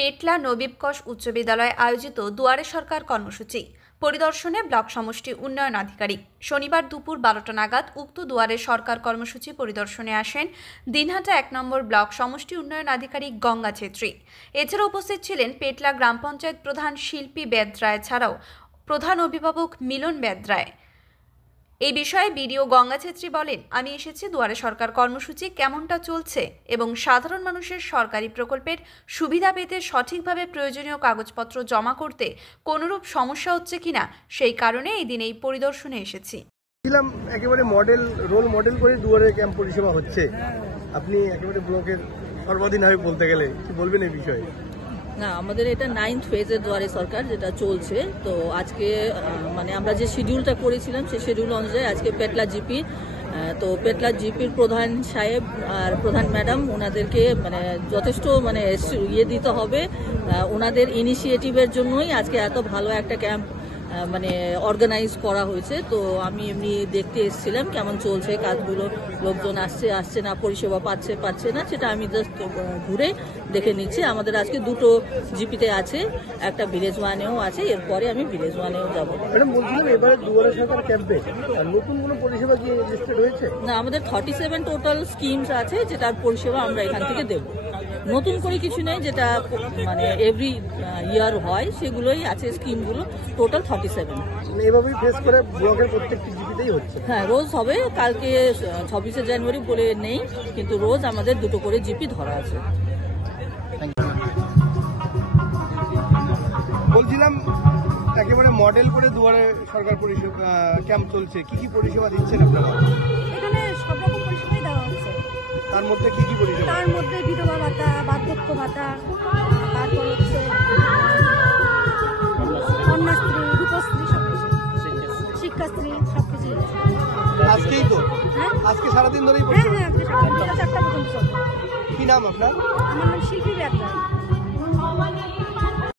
পেটলা নবীবকশ উচ্চ বিদ্যালয়ে আয়োজিত দুয়ারে সরকার কর্মসূচি পরিদর্শনে ব্লক সমষ্টি উন্নয়ন আধিকারিক। শনিবার দুপুর 12টা নাগাদ উক্ত দুয়ারে সরকার কর্মসূচি পরিদর্শনে আসেন দিনহাটা 1 নম্বর ব্লক সমষ্টি উন্নয়ন আধিকারিক গঙ্গা ছেত্রী। এছাড়া উপস্থিত ছিলেন পেটলা গ্রাম পঞ্চায়েত প্রধান শিল্পী বেদরায় ছাড়াও প্রধান অভিভাবক মিলন বেদরায়। এই বিষয়ে বিডিও গঙ্গা ছেত্রী বলেন, আমি এসেছি দুয়ারে সরকার কর্মসূচি কেমনটা চলছে এবং সাধারণ মানুষের সরকারি প্রকল্পের সুবিধা পেতে সঠিকভাবে প্রয়োজনীয় কাগজপত্র জমা করতে কোনোরূপ সমস্যা হচ্ছে কিনা সেই কারণে এই দিন এই পরিদর্শনে এসেছি। একেবারে রোল মডেল করে দুয়ারে ক্যাম্প পরিষেবা হচ্ছে, আপনি একেবারে ব্লকের সর্বাধিনায়ক বলতে গেলে কি বলবেন এই বিষয়ে? না, আমাদের এটা 9th ফেজের দুয়ারে সরকার যেটা চলছে। তো আজকে মানে আমরা যে শিডিউলটা করেছিলাম সেই শিডিউল অনুযায়ী আজকে পেটলা জিপি পেটলা জিপির প্রধান সাহেব আর প্রধান ম্যাডাম ওনাদেরকে মানে যথেষ্ট মানে দিতে হবে। ওনাদের ইনিশিয়েটিভের জন্যই আজকে এত ভালো একটা ক্যাম্প মানে অর্গানাইজ করা হয়েছে। তো আমি এমনি দেখতে এসেছিলাম কেমন চলছে কাজগুলো, লোকজন আসছে না, পরিষেবা পাচ্ছে না, সেটা আমি জাস্ট ঘুরে দেখে নিচ্ছি। আমাদের আজকে দুটো জিপিতে আছে, একটা ভিলেজ ওয়ানেও আছে, এরপরে আমি ভিলেজ ওয়ানেও যাবো। ম্যাডাম বলছিলাম এবারে দুয়ারে সরকার ক্যাম্পে নতুন কোনো পরিষেবা কি লিস্টেড হয়েছে? না, আমাদের 37 টোটাল স্কিমস আছে যেটার পরিষেবা আমরা এখান থেকে দেব। নতুন করে কিছু নেই, যেটা মানে এভরি ইয়ার হয় সেগুলোই আছে স্কিমগুলো, টোটাল 37। এভাবেই ফেস করে ব্লকের প্রত্যেকটি জিপিতেই হচ্ছে? হ্যাঁ, রোজ হবে। কালকে 26শে জানুয়ারি বলে নেই, কিন্তু রোজ আমাদের দুটো করে জিপি ধরা আছে। বলছিলাম একেবারে মডেল করে দুয়ারে সরকার পরিষেবা ক্যাম্প চলছে, কি কি পরিষেবা দিচ্ছেন আপনারা? এখানে সব রকম পরিষেবাই দেওয়া হচ্ছে। তার মধ্যে কি কি পরিষেবা? তার মধ্যে বিধবা ভাতা, বার্ধক্য ভাতা, তারপর হচ্ছে কন্যাশ্রী, রূপশ্রী, সবকিছু, শিক্ষাশ্রী, সবকিছু। আজকেই তো? হ্যাঁ, আজকে সারাদিন ধরেই? হ্যাঁ, আজকে সারাদিন 4টা পর্যন্ত চলবে। কি নাম আপনার? আমার নাম শিল্পী বেদরায়।